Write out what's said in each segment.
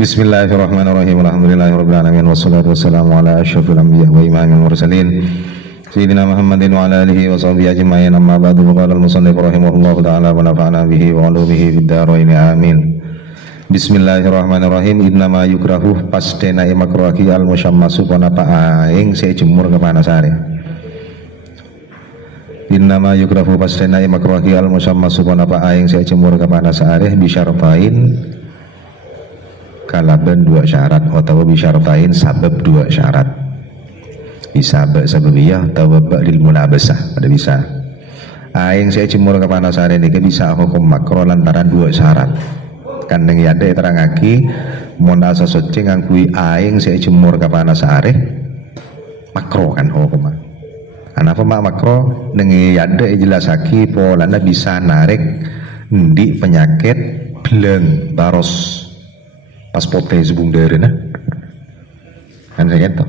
Bismillahirrahmanirrahim. Alhamdulillahirabbil alamin wassalatu wassalamu ala asyrofil anbiya wa imamil mursalin sayyidina Muhammadin wa ala alihi wa sahbihi ajma'in. Amma ba'du, qala al-musannif rahimahullahu ta'ala wa nafa'ana bihi wa 'ulumihi fid dharain amin. Bismillahirrahmanirrahim. Innama yukrahu pastena makruhi al-musyammasu panapa aing sejemur kepanasare. Innama yukrahu pastena makruhi al-musyammasu panapa aing sejemur kepanasare bisyartain kalaban dua syarat atau bisyartain sabab dua syarat. Bisa sababiyah atau lil mulabasah, ada bisa. Aing saya cemur kepanasare niki bisa hukum makro lantaran dua syarat. Kandeng yade terangaki mun asa suci ngangkui aing saya cemur kepanasare makro kan hukum. Kenapa mak makro nengi yade jelasaki polana bisa narik di penyakit beleng baros pas pote sebung dari nah kan saya kata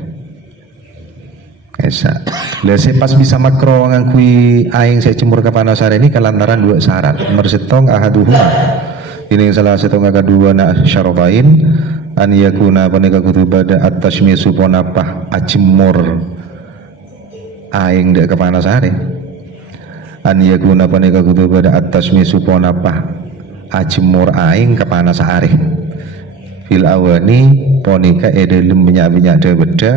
esa lese pas bisa makro ngangkui aing saya cemur kepanasare ini kelantaran dua syarat. Nomor setong ahaduhuma ini salah satu kedua na syaratain an yakuna paneka kudu bada at-tashmisu ponapah acemur aing dek kepanasare an yakuna paneka kudu bada at-tashmisu ponapah acemur aing kepanasare fil awani ponika edelem minyak-minyak beda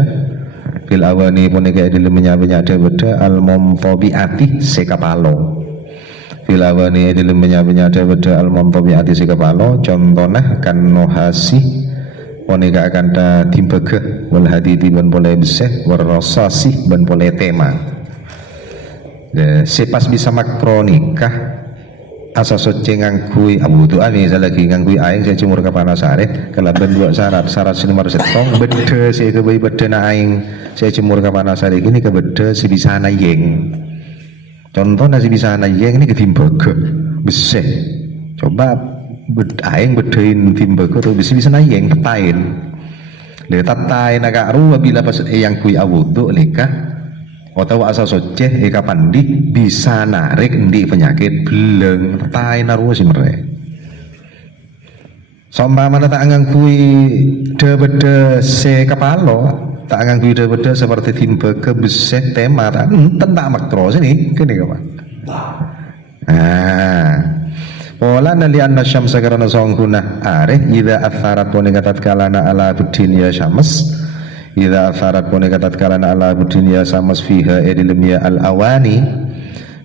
fil awani ponika edelem minyak-minyak beda al mumtabiati sekapalo fil awani edelem minyak-minyak beda al mumtabiati sekapalo contohnya kan nohasi ponika akan ta timbege wal hadidi ban boleh beseh warasasi ban boleh tema sepas bisa makronikah asa soce ngangkui abu tu ani lagi ngangkui aing saya cemur kepanasare kelaban dua syarat. Syarat nomor setong beda saya kebai beda na aing saya cemur kepanasare gini ke beda si bisa na yeng. Contohnya si bisa na yeng ini ketimbage beseh. Coba aing bedain timbage atau bisa na yeng tatain. Le tatain agak ruwa bila pas yang kui abu tu nikah atau asa soceh kapan di bisa narik di penyakit beleng tai naruh si mere somba mana tak ngangkui de se kapalo tak ngangkui de seperti timbe kebesek tema tak tak makro sini kene kapan pola nali anna syamsa karena songkuna are idza atharat pone katat kalana ala budin ya syams idza farat pone katat kalana ala dunya samas fiha edilimya al awani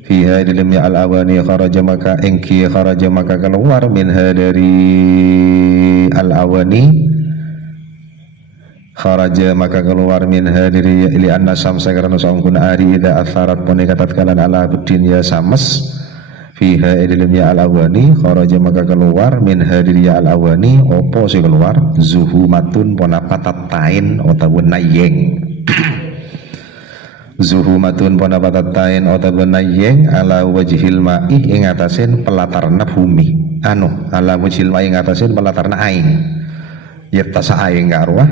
fiha edilimya al awani kharaja maka engki kharaja maka keluar minha dari al awani kharaja maka keluar minha dari li anna samsa karena sangkun ari idza farat pone katat kalana ala dunya samas fiha edilimya al awani kharaja maka keluar min hadiriya al awani opo sih keluar zuhumatun ponapa tatain otawa nayeng zuhumatun ponapa tatain otawa nayeng ala wajhil ma'i ing atasin pelatarna bumi ala wajhil ma'i ing atasin pelatarna aing yetasa aing garwah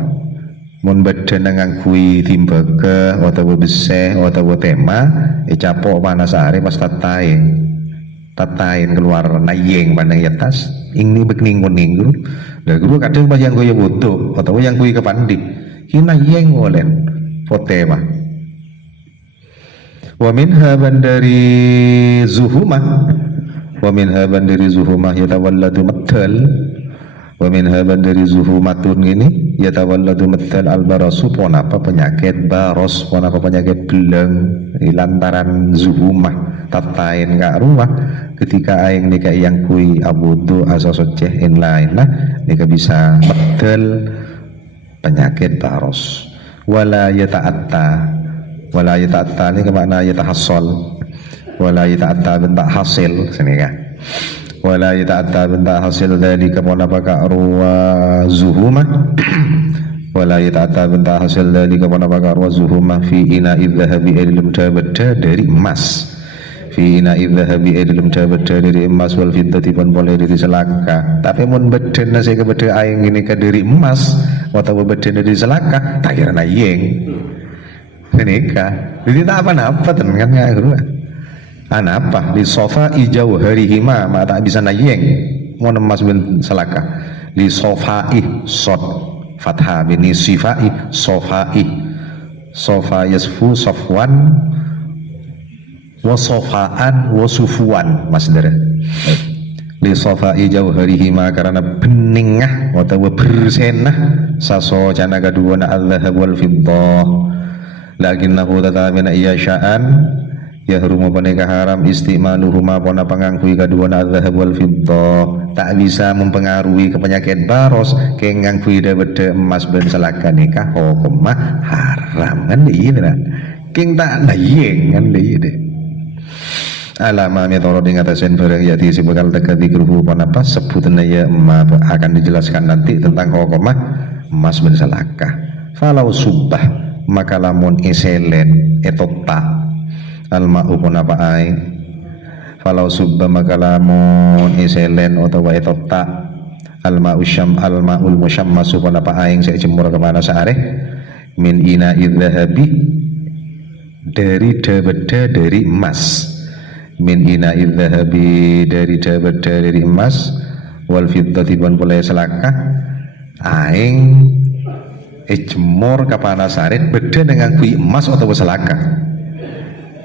mun badan ngangkui timbake otawa beseh otawa tema capok panasare pas tatain keluar nayeng pandang atas ini bekning kuning guru dah guru kadang pas yang gue butuh atau yang gue kepandi kina yeng olen potema wa minha bandari zuhumah wa minha bandari zuhumah yatawalladu matal wa minha bandari zuhumatun ini yatawalladu matal albarasu ponapa penyakit baros ponapa penyakit beleng lantaran zuhumah tatain gak rumah ketika aing nika yang kui abudu asa soceh in lain lah nika bisa betul penyakit baros wala yata'atta ini kemakna yatahassal wala yata'atta bentak hasil sini kan wala yata'atta bentak hasil dari kemana pakak ruwa zuhumah wala yata'atta bentak hasil dari kemana pakak ruwa zuhumah fi ina idhahabi ilim dabada dari emas fi ina idhahabi dalam jabada dari emas wal fiddati pun boleh dari selaka tapi mun beden nasi kepada aing ini ke dari emas atau beden dari selaka tak kira nayeng menikah jadi tak apa-apa kan nggak guru apa di sofa ijau hari hima tak bisa nayeng mau emas ben selaka li sofai sod fathah bini sifai sofai sofa yasfu sofwan wa sofaan wa sufuan masdar li sofai jauharihima karena beningah atau bersenah saso cana kaduana al-dhahab wal fiddah lakinnahu tatamina iya sya'an yahrumu paneka haram istimaluhuma pona pangangkui kaduana al-dhahab wal fiddah tak bisa mempengaruhi ke penyakit baros ke ngangkui beda emas ben selaka nikah hukumah haram kan ini lah king tak nayeng kan ini alama metoro di ngatasin barang yati si bakal teka dikruhu panapa sebutan ya emas akan dijelaskan nanti tentang hukumah emas ben selaka falau subah maka lamun iselen etota alma'u panapa ai falau subba maka lamun iselen utawa etota alma'ul musyammasu panapa aing saya jemur kemana saare min ina idzahabi dari debeda dari emas min ina idzahabi dari debeda dari emas wal fiddati pun boleh selaka aing jemur kemana saare beda dengan kui emas atau selaka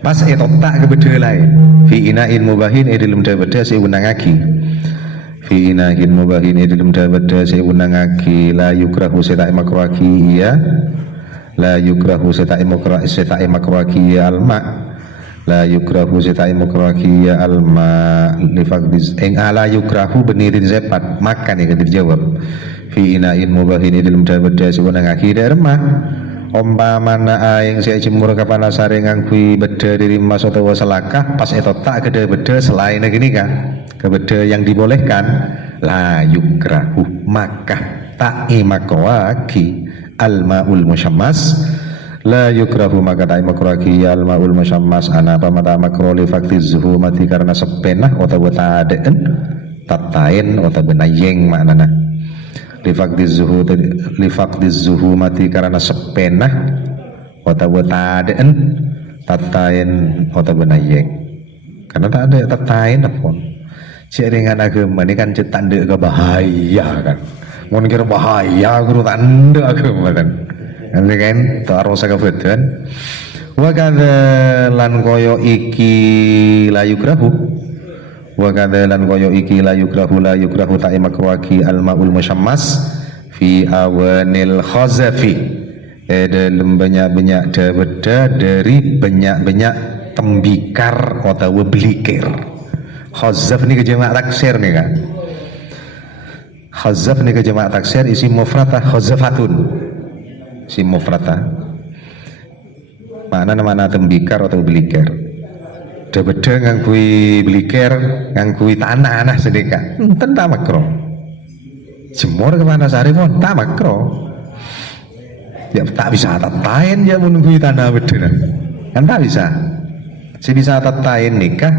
pas itu tak kebeda lain fi inain mubahin dalam debeda saya unangaki fi inain mubahin dalam debeda saya unangaki la yukrahu saya tak makruaki ya la yukrahu saya tak makruaki ya alma la yukrahu saya tak makruaki ya alma li faqdiz ing ala yukrahu benirin zepat makan yang dijawab fi inain mubahin dalam debeda saya unangaki derma umpamana aing saya jemur kapana sare ngangkui beda dari emas atau selakah pas itu tak kede beda selain gini kan ke beda yang dibolehkan la yukrahu maka tak imakraki almaul musyammas la yukrahu maka tak imakraki almaul musyammas ana pamata makroli fakti zuhumati karena sepenah atau tadeen tatain atau benayeng maknana lifaqdiz zuhumati karena sepenah atau tadeen tatain atau benayeng karena tak ada tatain pun dengan agama ini kan tanda kebahaya kan mau kira bahaya guru tanda agama kan nanti kan taruh sakabetan wa kadzalan koyo iki la yukrahu wa kadzalan koyo iki la yukrahu ta makruaki almaul musyammas fi awanil khazafi dalam banyak-banyak debeda dari banyak-banyak tembikar atau belikir khazaf ini kejamak taksir nih kan khazaf ini kejamak taksir isim mufrad khazafatun isim mufrad mana tembikar atau belikir debeda ngangkui belikir ngangkui tanah nah sedeka tak makro jemur kemana sari pun tak makro ya tak bisa tatain ya menunggui tanah beda kan tak bisa si bisa tatain nikah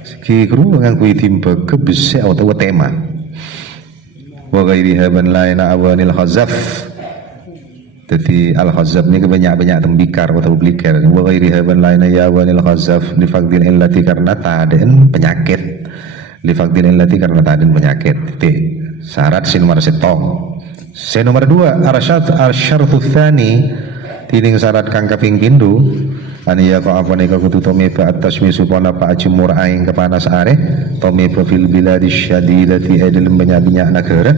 segi kru ngangkui timba kebesek atau tema wa ghairiha ban laina awanil khazaf. Jadi al-khazaf ini banyak-banyak tembikar atau belikir wa ghairiha ban laina ya awanil khazaf li faqdin illati karena taden penyakit li faqdin illati karena taden penyakit titik syarat si nomor setong si nomor 2 arsyartu tsani tining syarat kang kaping pindho aniya fa apane kudu tomeba atas misupana pa jemur aing kepanas are tomeba fil biladi syadidati dalam banyak-banyak negara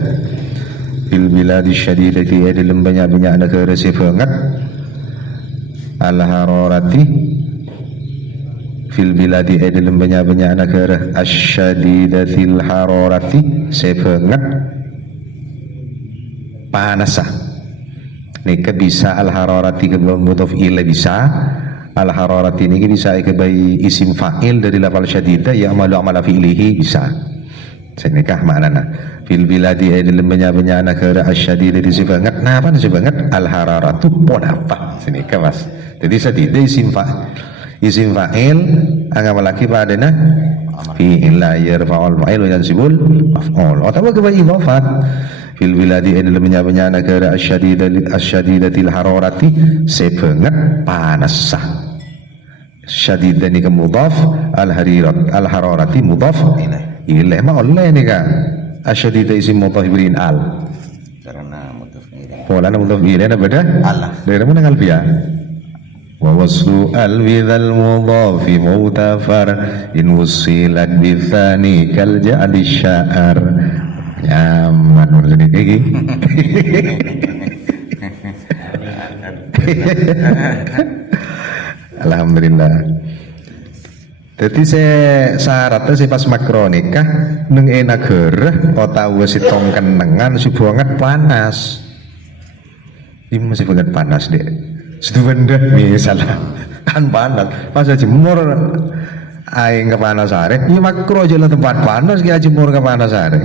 fil biladi syadidati dalam banyak-banyak negara sebanget al hararati fil biladi dalam banyak-banyak negara asyadidatil hararati sebanget panasah nika bisa al hararati kedua mudhof ilaih bisa al hararati ini bisa kebai isim fa'il dari lafal syadida ya amalu amala fi'lihi bisa senikah maknana fil biladi dalam banyak-banyak negara asyadidati sebanget nah apa sebanget al hararatu pun apa senikah mas jadi syadida isim fa'il anggap lagi padana fi'il la yarfa'ul fa'il wa yansibul maf'ul atau kebai idhafat fil biladi dalam banyak-banyak negara asyadidatil hararati sebanget panasah syadidah ni mudhaf al hararati mudhaf ilaih ma oleh ni kan asyadida isim mudhaf ibrin al karena mudhaf ilaih. wala mudhaf ilaih beda Allah. dari mana alfiah wa waslu alwidhal mudhafi mutafar in wusilat bithani kal jadi sya'ar nyaman menurut ini alhamdulillah. Jadi syaratnya si pas makro nikah neng enak gerah otak si tongken nengan si banget panas. Ini masih banget panas deh. Situ benda misalnya kan panas. Pas jemur aing ke panas are. Ini makro aja lah tempat panas kita jemur ke panas are.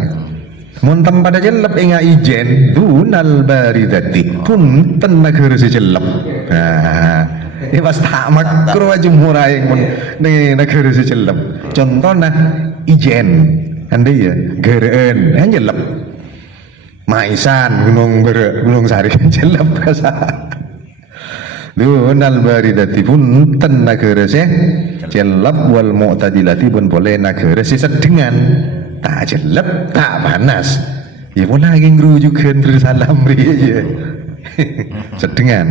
Mun tempat aja lep inga ijen dunal baridati pun tenak harus jelep. Nah, ini pas tak makro aja murai mun nih negara sejelep. Contohnya ijen, anda ya geren, jelep. Maisan gunung sari jelep kasa. Dunal baridati pun tenak harus jelep wal mu'tadilati pun boleh negara sedengan. Tak jelek, tak panas. Ya pun lagi ngerujukan bersalam ya. Sedengan.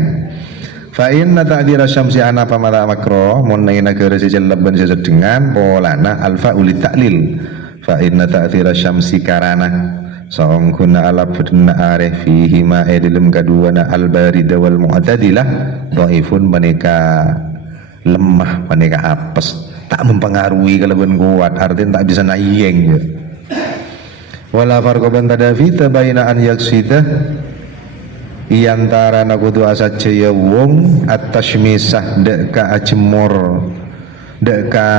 Fa inna ta'dira syamsi ana pamala makro mun negara sejelek ben sedengan polana alfa ulit ta'lil. Fa inna ta'dira syamsi karana saong kuna ala fudna arif fihi ma edilum kaduana albarida wal mu'tadilah dhaifun maneka lemah maneka apes. Tak mempengaruhi kelebihan kuat, artinya tak bisa naiyeng ya. Wala farqa bantadafi tabaina an yaksidah iantara nakudu asaja ya wong at-tashmisah dek ka ajmur dek ka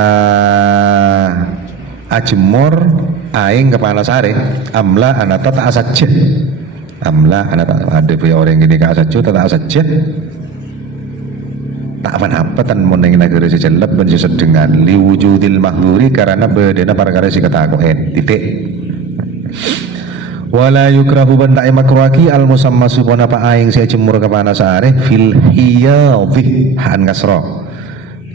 ajmur aing kepanasare amla anata tak asaja amla anata ada orang gini ka asaja tak asaja tak apa tan meneng negara sejelep ben sedengan liwujudil mahdhuri karena bedena perkara si ketakoen titik wala yukrahu ban tak makruaki al musamma supana pa aing si jemur ke panasare fil hiyadhi han kasra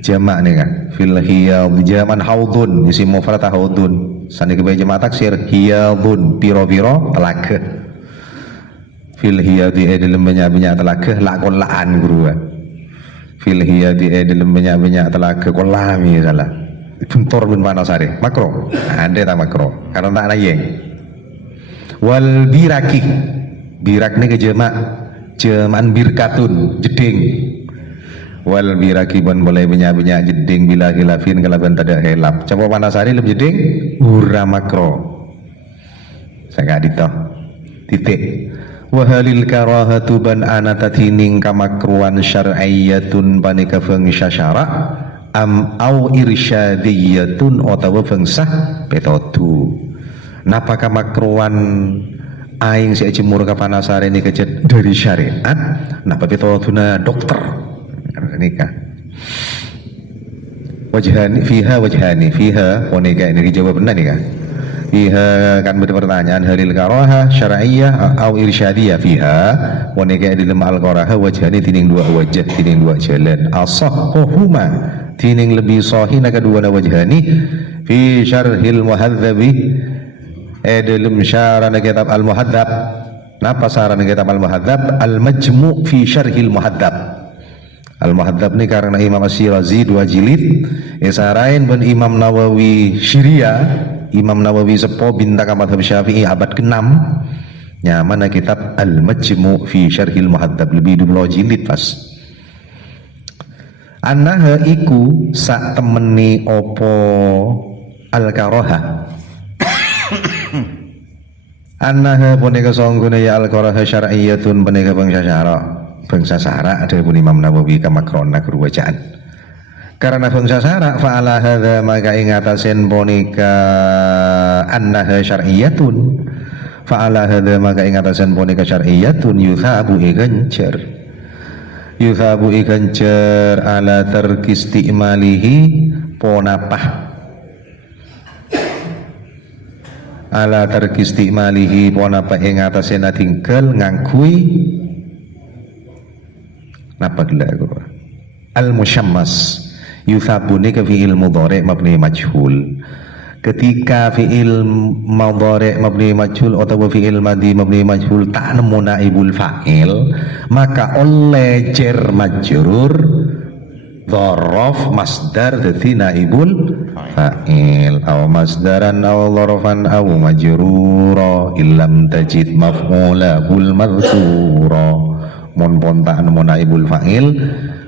jamak nih kan fil hiyadhi jaman haudun isim mufrad haudun sani kebae jamak taksir hiyadun piro-piro telaga fil hiyadhi dalam banyak-banyak telaga lakon laan guru fil hiyadi dalam banyak-banyak telaga kolami salah bentor ben panasare makro ada tak makro karena tak nayeng wal biraki birak ni ke jemaan birkatun jeding wal biraki ban boleh banyak-banyak jeding bila khilafin kalaban tada hilaf coba panasare lebih jeding ura makro saya ditoh titik wahalil karahatu ban anata tining kamakruan syar'iyyatun panika fengsa syara am au irsyadiyatun otawa fengsah petotu napa kamakruan aing si jemur ka panasare ni kejet dari syariat napa petotuna dokter nikah wajhani fiha waneka ini dijawab benar nih kan fiha kan berpertanyaan halil karaha syar'iyyah au irsyadiyah fiha waneka di dalam al-karaha wajhani tining dua wajah tining dua jalan asahhuhuma tining lebih sahih na kedua wajhani fi syarhil muhadzabi dalam syarah kitab al-muhadzab napa sarana kitab al-muhadzab al-majmu' fi syarhil muhadzab al-muhadzab ni karena Imam Asy-Syirazi 2 jilid esarain ben Imam Nawawi Syria Imam Nawawi sepo bintang madhab Syafi'i abad ke-6 nyamana kitab Al-Majmu' fi Syarhil Muhadzab lebih 2 jilid pas annaha iku sak temeni opo al-karaha annaha punika sangguna ya al-karaha syar'iyyatun punika bangsa syara ada pun Imam Nawawi kamakrona keruwajaan karena bangsa syara fa'ala hadza maka ing atasen punika annaha syar'iyyatun fa'ala hadza maka ing atasen punika syar'iyyatun yuthabu igancer ala terkistimalihi ponapah ala terkistimalihi ponapah ing atasen tinggal ngangkui napa gila al musyammas yuthabuni ke fi'il mudhari' mabni majhul ketika fi'il mudhari' mabni majhul atau fi'il madhi mabni majhul tak nemu naibul fa'il, maka oleh jar majrur dzaraf masdar dadi naibul fa'il aw masdaran aw dzarfan aw majrura illam tajid maf'ulahul madhkura. Mun pon tak nemu naibul fa'il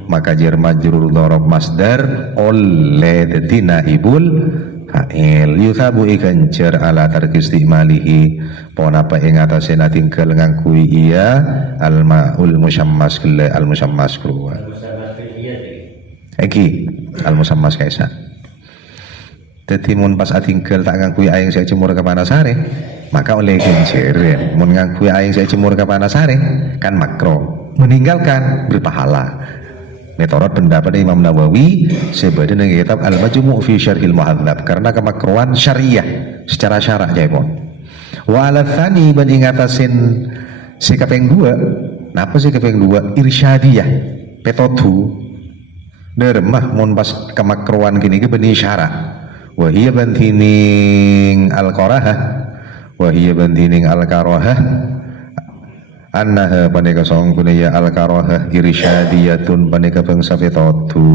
maka jar majrur dzaraf masdar oleh dadi naibul fa'il. Yuthabu ikan jar ala tarki istimalihi pon apa ing atase natinggal ngangkui iya al ma'ul musammas kele al musammas keluar iki al musammas kaisa. Dadi mun pas atinggal tak ngangkui aing saya cemur ke panasare maka oleh genjeren. Mun ngangkui aing saya cemur ke panasare kan makro, meninggalkan berpahala. Menurut pendapat Imam Nawawi sebagian dengan kitab Al-Majmu' fi Syarhil Muhadzab, karena kemakruhan syariah secara syarak jaipun. Wa ala tsani banding atasin si kaping 2. Napa sih kaping 2? Irsyadiyah. Petodu dermah mun pas kemakruhan gini ke beni syarak. Wa hiya bantining al-qarahah wa hiya bantining al-karahah annaha paneka song kunaya al-karahah irsyadiyatun paneka bangsa petotu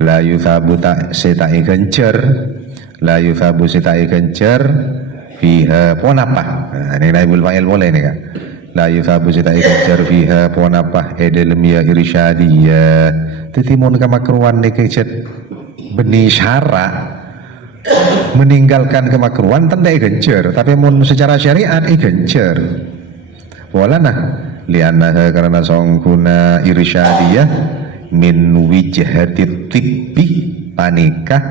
la yuthabu tak setai gencer la yuthabu setai gencer fiha ponapa. Nah, ini naibul fa'il boleh nih kan. La yuthabu setai gencer fiha ponapa edelem ya irsyadiyah. Dadi mun kemakruhan niki cet beni syarak meninggalkan kemakruhan tanda gencer, tapi mun secara syariat gencer. Walana lianna karena songkuna irsyadiyah min wijhati tibbi panika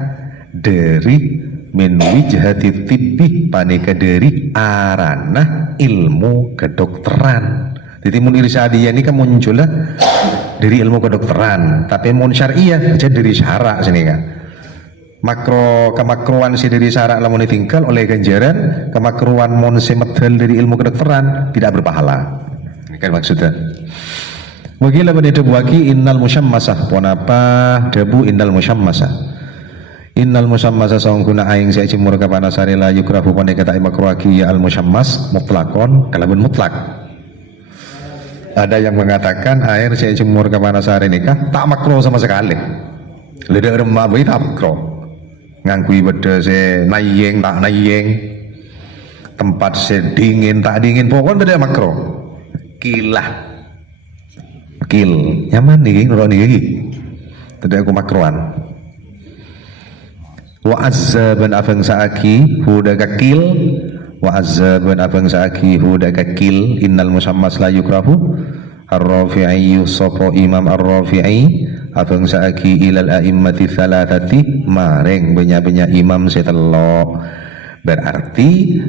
dari min wijhati tibbi panika dari arana ilmu kedokteran. Jadi mun irsyadiyah ini kan muncullah dari ilmu kedokteran, tapi mun syariah aja dari syarak sini kan. Makro kemakruhan si dari syarak lamun ditinggal oleh ganjaran, kemakruhan mun si medhal dari ilmu kedokteran tidak berpahala. Ini kan maksudnya. Wagila pada debu waki innal musyammasah ponapa debu innal musyammasah. Innal musyammasah sangkuna aing saya cimur ka panasare la yukrahu pone kata makruhi ya al musyammas mutlakon kalamun mutlak. Ada yang mengatakan air saya cimur ke panasare nikah tak makruh sama sekali. Lidah remah bayi tak makruh. Ngangkui beda se nayeng tak nayeng, tempat se dingin tak dingin, pokoknya tidak makro. Kilah kil nyaman nih nurut nih tidak aku makruan. Wa azzaban afang saaki huda kakil wa azzaban afang saaki huda kakil innal musammas la yukrahu ar-rafi'i sopo imam ar-rafi'i abang saaki ilal a'immati thalathati maring benya-benya imam setelo. Berarti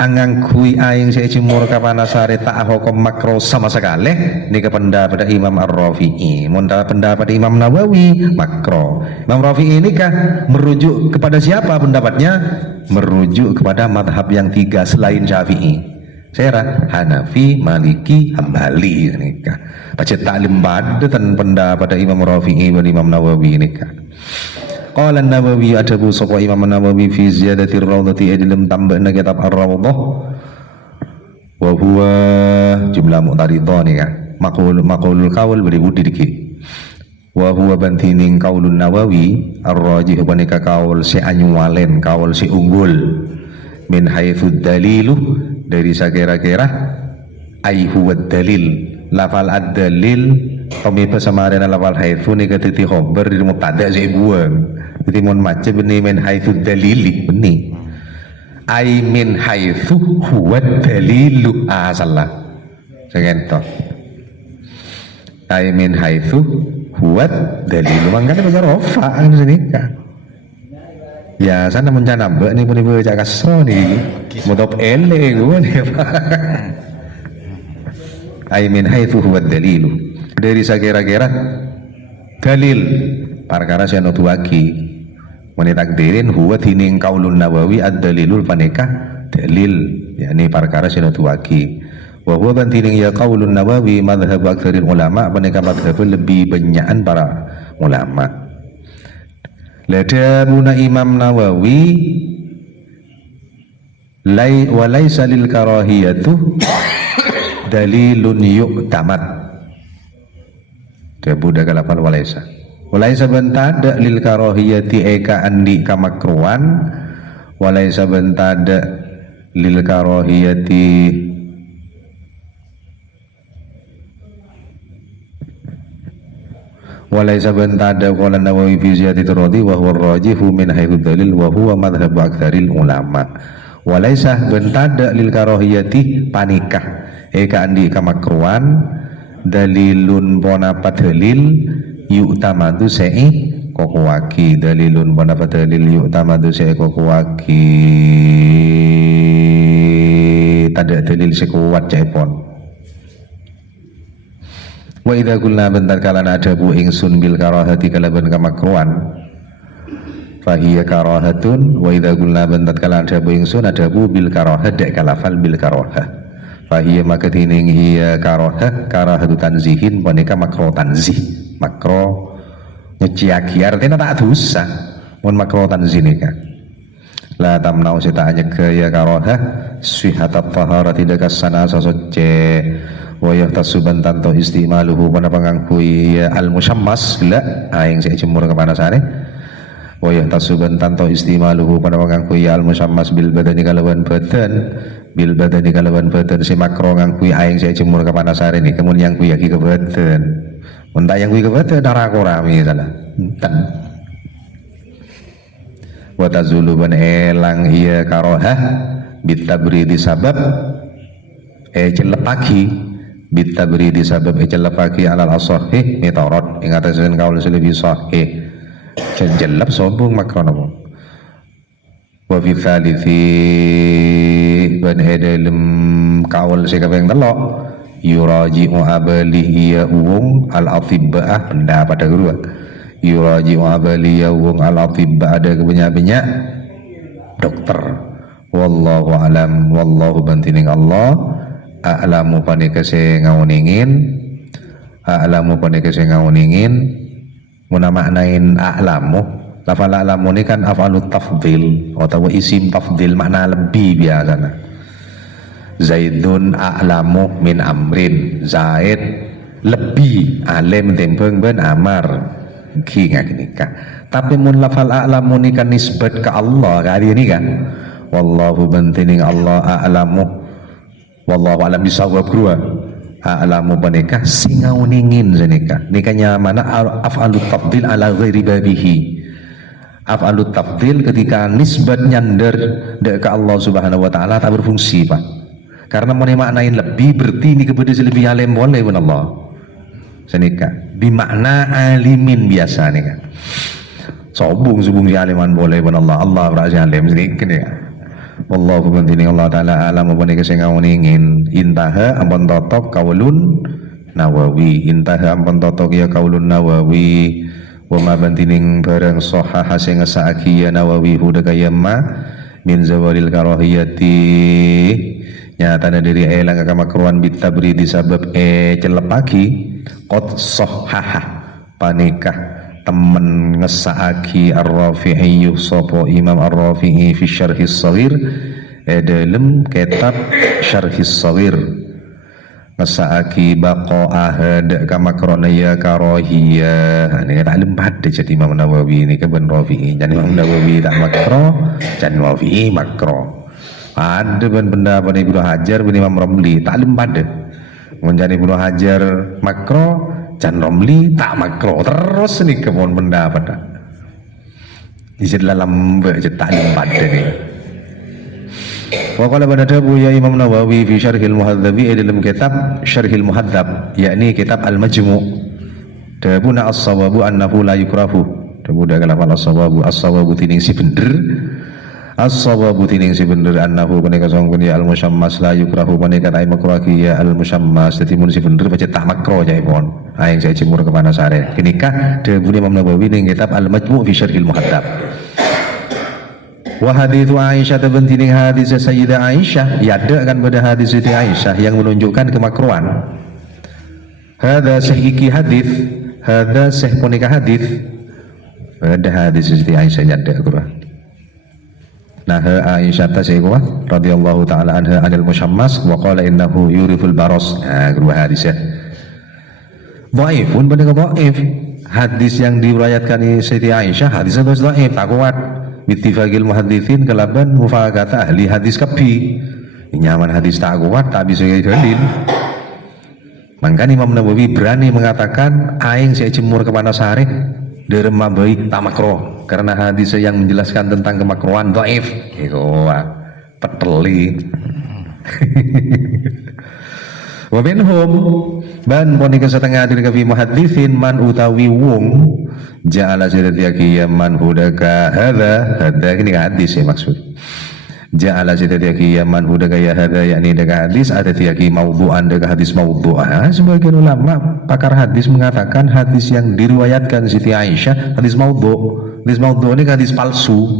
angang kui aing saya cimur kapanasare tak hukum makro sama sekali ini ke pendapat Imam Ar-Rafi'i. Muntah pendapat Imam Nawawi makro. Imam Rafi'i ini kah merujuk kepada siapa pendapatnya? Merujuk kepada madhab yang 3 selain Syafi'i. Saya Hanafi, Maliki, Hambali nikah. Baca taklim badatan pendapat Imam Rafi'i dan Imam Nawawi nikah. Qala Nawawi adabu sapa Imam Nawawi fi ziyadatir rawdati dalam tambahna kitab Ar-Rawdah wa huwa jumlah mu'taridha nikah. Maqulul qaul beribudi dikit. Wa huwa bantining qaulun Nawawi ar-rajih banika qaul si anyuwalen qaul si unggul min haitsu dalilu dari sakira-kira ai huwa dalil lafal ad-dalil kami pesamaran lafal haitsu ni ketiti khabar di mubtada saya buang jadi mun maca beni min haitsu dalili beni ai min haitsu huwa dalilu salah segentok ai min haitsu huwa dalilu mangkane baca rafa ang senika. Ya sana mencana mbak nih pun ibu cak kasro nih mudop ele gue nih aimin haitsu huwa dalilu dari sakira-kira dalil perkara saya nutuaki menitakdirin huwa tining qaulun Nawawi ad-dalilul paneka dalil yakni perkara saya nutuaki wa huwa bantining ya qaulun Nawawi madhhab aktsaril ulama paneka madhhab lebih banyakan para ulama. Ladabuna Imam Nawawi walaysa lil karahiyatu dalilun yu'tamad. Dia budak kalafal walaysa bentada lil karahiyati eka andi kamakruan, walaysa bentada lil karahiyati walaysa bentada qala Nawawi fi ziyadatir radhi wa huwa ar-rajihu min haitsu dalil wa huwa madhhab aktsaril ulama. Walaysa bentada lil karahiyati panikah eka andi kamakruan dalilun ponapa dalil yu'tamadu se'i kokuwaki, dalilun ponapa dalil yu'tamadu se'i kokuwaki, tada dalil sekuat jaipon. Wa idza qulna bentar kalana adabu ingsun bil karahati kalaban kamakruan fahiya karahatun, wa idza qulna bentar kalana adabu ingsun adabu bil karahat dek kalafal bil karahah fahiya maka tining hiya karahatu tanzihin panika makro tanzih, makro ngeciaki artinya tak dosa mun makro tanzih nika la tamnau sita nyegaya karahah sihatat tahara tidak kasana sasoce wa yahtasuban tanto istimaluhu pada pangangkui al musammas la aing saya jemur ke panasane wa yahtasuban tanto istimaluhu pada pangangkui al musammas bil badani kalawan badan bil badani kalawan badan si makro ngangkui aing saya jemur ke panasane ni kemudian yang kui yaki ke badan muntak yang kui ke badan darako rami salah enten wa tazulu ban elang iya karahah bitabridi sabab celepaki bitabridi sabab celepaki alal asahih mitorot ing atasen kaul lebih sahih jelep sombong makrono wa fi thalithi ban edalem kaul sekabeng telok yuraji'u abalihi ya uwung al-athibba'ah pendapat kedua yuraji'u abalihi ya uwung al-athibba'ah ada kebanyak-banyak dokter wallahu alam wallahu bantining Allah a'lamu panikase ngauningin a'lamu panikase ngauningin muna maknain a'lamu lafal a'lamu ini kan af'alut tafdil atau isim tafdil makna lebih biasanya Zaidun a'lamu min amrin Zaid lebih alim timbang ben amar ki ngakenika tapi mun lafal a'lamu ini kan nisbat ke Allah kali ini kan wallahu bantining Allah a'lamu wallahu alam bisawab kedua a'lamu panikah singauningin senika nikahnya mana af'alut tafdil ala ghairi babihi af'alut tafdil ketika nisbat nyander ke Allah subhanahu wa ta'ala tak berfungsi pak karena mau maknain lebih berarti ini kepada lebih alim boleh pun Allah senika bimakna alimin biasa nih kan sobung si aliman boleh pun Allah berarti alim sedikit nih kan wallahu bantini Allah ta'ala alam apa nika sing ngauningin intaha ampun totok kaulun Nawawi intaha ampun totok ya kaulun Nawawi wa ma bantining barang sahah sing ngesaaki ya Nawawi hudaka yamma min zawalil karahiyati nyatana diri elang kamakruan bitabri disabab celepaki qad sahah panikah temen ngesaaki ar-Rafi'i sapa Imam ar-Rafi'i fi syarhis shaghir dalam kitab syarhis shaghir ngesaaki baqa'ah kamakrona ya karahiyah ini tak lempat jadi Imam Nawawi ini keben Rafi'i jadi Imam Nawawi tak makro dan Rafi'i makro ada pendapat Ibnu Hajar bin Imam Ramli tak lempat menjadi Ibnu Hajar makro dan Romli tak makro terus nih kemon pendapat di dalam tak lempat ini waqala banadabu ya Imam Nawawi fi syarhil muhadzabi dalam kitab syarhil muhadzab yakni kitab al-majmu' dabuna as-sawabu annahu la yukrahu dabuda kalafal as-sawabu tining si bener as-sawabu tining si bener annahu panika sangkun ya al-musyammas la yukrahu panika ta makruhi ya al-musyammas dadi mun si bener baca tak makro jaipun aing saya cimur ke panasare kenika dabuna Imam Nawawi ning kitab al-majmu' fi syarhil muhadzab wa hadithu Aisyah binti hadis Sayyidah Aisyah yada kan pada hadis Siti Aisyah yang menunjukkan kemakruhan hadza sahiki hadis hadza sah punika hadis Ada hadis Siti Aisyah nyada kurang. Nah Aisyah tasikuah radhiyallahu taala anha anil musyammas wa qala innahu yuriful baros. Nah kedua hadisnya. Dhaifun pada dhaif. Hadis yang diriwayatkan Siti Aisyah hadisnya dhaif tak kuat. Bittifaqil muhadditsin kalaban mufaqata ahli hadis kabi. Nyaman hadis tak kuat tak bisa dalil. Maka Imam Nawawi berani mengatakan aing saya jemur ke Panasari derem mabai tak makro karena hadis yang menjelaskan tentang kemakruhan dhaif. Iku peteli. Wa minhum ban ponika setengah dari kafi muhaddisin man utawi wong ja'ala sidatiyaki man hudaka hadza ini hadis ya maksud. Ja'ala sidatiyaki man hudaka ya hadza yakni daga hadis ada tiyaki maudhu'an daga hadis maudhu'ah. Sebagian ulama pakar hadis mengatakan hadis yang diriwayatkan Siti Aisyah hadis maudhu'. Hadis maudhu' ini hadis palsu.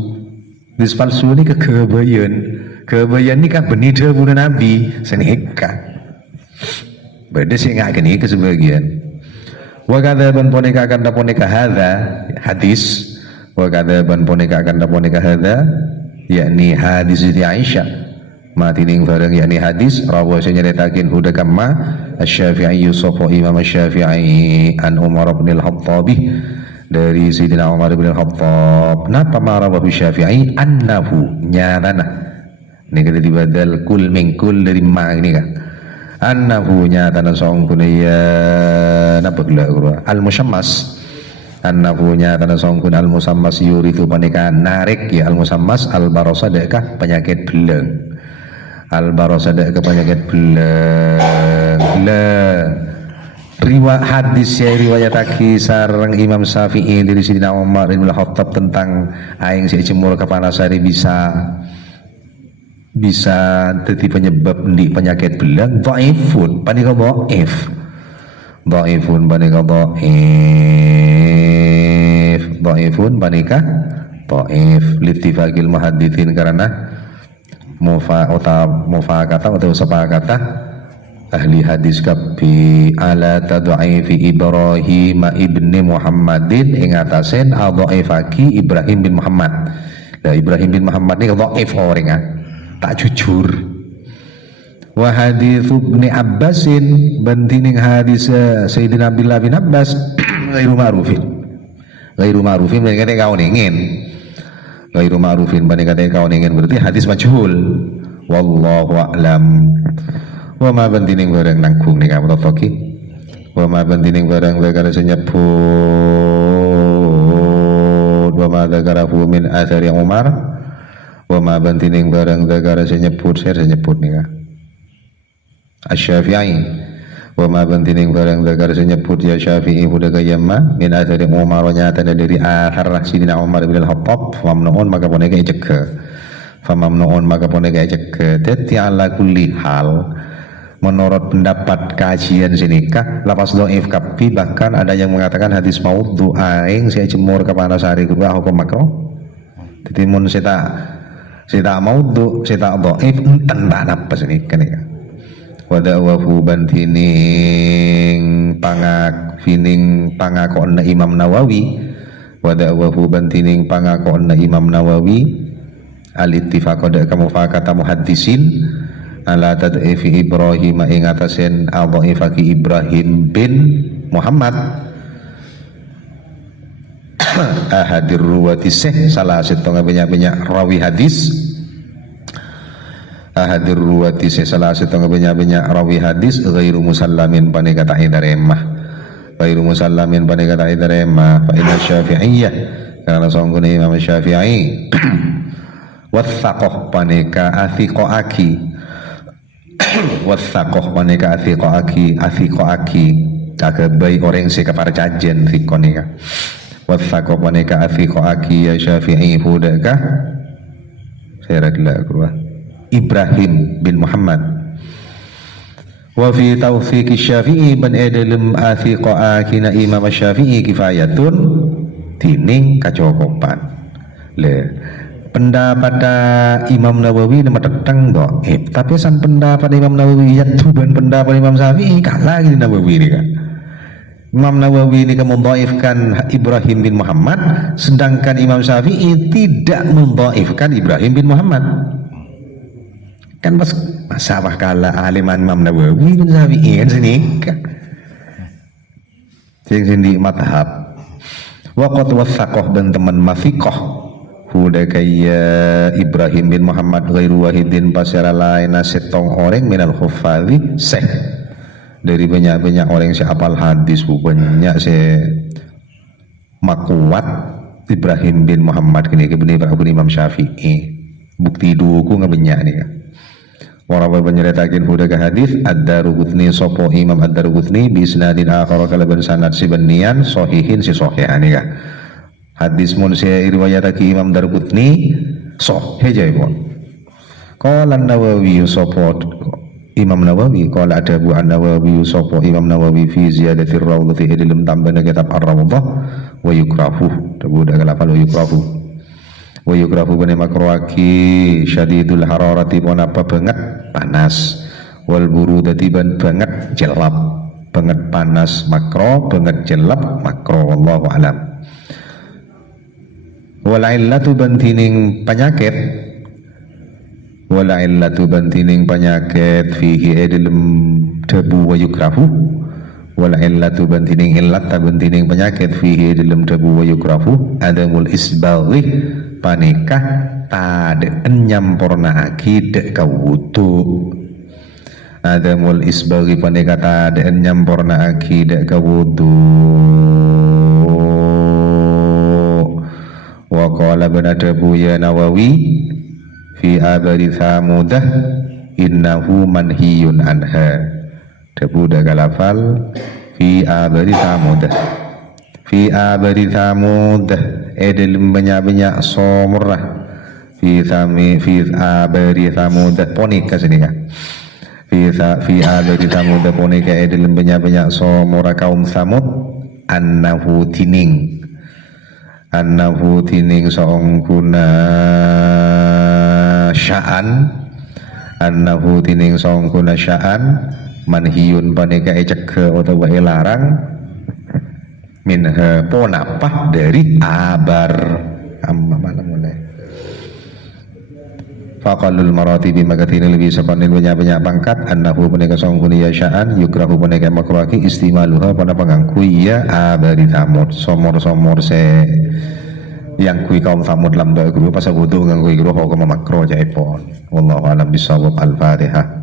Hadis palsu ini kegebayan. Kegebayan ini kan benih dahulu Nabi senika. Beda sih nggak gini ke sebagian. Wa kadzaban poneka akan poneka hadza hadis. Wa kadzaban poneka akan poneka hadza yakni hadis Siti Aisyah. Mati ning bareng yakni hadis rawi nyeritakeun hudakam ma Asy-Syafi'i Yusuf Imam Asy-Syafi'i an Umar bin Al-Khattab dari Sayyidina Umar bin Al-Khattab. Napa marawahu Syafi'i annahu nyatana. Ini kita dibadal kul min kul dari ma ini kan. Annahu nyatana songkun ya napa gula al-musyammas annahu nyatana songkun al-musammas yurithu panika narik ya al-musammas al-barosa dekah penyakit beleng al-barosa dekah penyakit beleng hadis ya riwayataki sareng Imam Syafi'i dari Sayyidina Umar bin Al-Khattab tentang aing si jemur ke Panasari bisa jadi penyebab di penyakit belang dhaifun panika dhaif dhaifun panika dhaif dhaifun panika dhaif litifaqil muhadditsin karena mufaqata atau sepakata ahli hadis kabi ala tadhaifi Ibrahim ibni Muhammadin ing atasen adhaifaki Ibrahim bin Muhammad. Lah Ibrahim bin Muhammad ini dhaif orang tak jujur. Wa hadits Ibnu Abbasin bantining hadis Sayyidina Abdullah bin Abbas ghairu ma'rufin mereka kau ingin ghairu ma'rufin mereka kau ingin berarti hadis majhul wallahu a'lam. Wa ma bantining barang nanggung nih kamu toki wa ma bantining barang zakara senyebut wa ma zakarahu min athari Umar wa ma bantining barang zakara senyebut nih kak Asy-Syafi'i wa ma bantining barang zakara senyebut ya Syafi'i hudaka yamma min athari Umar nyata dari athar Sayyidina Umar bin Al-Khattab famamnu'un maka poneka ijeke dadi ala kulli hal menurut pendapat kajian sinikah lapas dhaif kabi bahkan ada yang mengatakan hadis maudhu aing saya jemur ke Panasari kuwi hukum makruh. Dadi mun sita maudhu sita dhaif enten tak napas sinikah nika. Wa da'wahu bantining pangakonna Imam Nawawi wa da'wahu bantining pangakonna Imam Nawawi al-ittifaq kamu fakata muhaddisin ala tad'ifi Ibrahim ing atasen adhaifaki Ibrahim bin Muhammad ahadir ruwati salah setengah banyak rawi hadis ahadir ruwati salah setengah banyak rawi hadis ghairu musallamin panika ta'idaremah ghairu musallamin panika ta'idaremah fa inna Syafi'iyyah karena sangkune Imam Syafi'i wathaqah panika athiqaki wathaqah panika athiqaki kagabai orang si kaparcajen thikonika wathaqah panika athiqaki ya Syafi'i hudaka saya ragla kurwa Ibrahim bin Muhammad wa fi tawfiqi Syafi'i ban edalem athiqaki na Imam Syafi'i kifayatun tining kacokopan le pendapat Imam Nawawi nama tetang dhaif tapi san pendapat Imam Nawawi ya tuban pendapat Imam Syafi'i kalah gini Nawawi ini kan Imam Nawawi ini mendhaifkan Ibrahim bin Muhammad, sedangkan Imam Syafi'i tidak mendhaifkan Ibrahim bin Muhammad. Kan masalah kala aliman Imam Nawawi bin Syafi'i kan sini kan sini madhab waqat wasaqoh dan teman mafiqoh huda kaya Ibrahim bin Muhammad ghairu wahidin pasara lain setong orang minal khufadhi seh dari banyak-banyak orang si apal hadis banyak si makuat Ibrahim bin Muhammad kini kebenar Imam Syafi'i bukti duku ngebenyak nih kan warawa penyeritakin huda ke hadis ad-Daruqutni sopo Imam ad-Daruqutni bisnadin akhara kalaban sanad si benian sahihin si sahih nih kan hadis mun si riwayatake Imam Daruqutni sahih jaipun qala an-Nawawi sopo Imam Nawawi qala ada Abu an-Nawawi sopo Imam Nawawi fi ziyadatir rawdati dalam tambahna kitab ar-rawdah wa yukrahu tabu dak lafal yukrahu wa yukrahu bani makruaki syadidul hararati pon apa banget panas wal burudati banget jelap banget panas makro banget jelap makro wallahu alam wal illatu bantining penyakit wala illatu bantining penyakit fihi edilem debu wa yukrahu wala illatu bantining illat bantining penyakit fihi edilem debu wa yukrahu adamul isbaghi panikah tade nyamporna akid ka wudu adamul isbaghi panikah tade nyamporna akid ka wudu wa qala banadabu ya Nawawi fi abadi thamudah innahu manhiyun anha debu daga lafal fi abadi thamudah edel banyak-banyak somurah fi abadi thamudah ponika sini ya fi abadi thamudah ponika edel banyak-banyak somurah kaum Thamud annahu tining saong kuna sya'an annahu tining saong kuna sya'an manhiyun paneka ecek utawa larang minha ponapah dari abar amma mana mulai faqalul maratibi magatini lebih sepanin banyak-banyak pangkat annahu paneka saong kuna sya'an yukrahu paneka makruhi istimaluha pada pangangku ya abari Thamud somor-somor se yang kui kaum Thamud lam da guru pas wudu ngang kui guru ho makro jaipon wallahu alam bisawab al-Fatihah.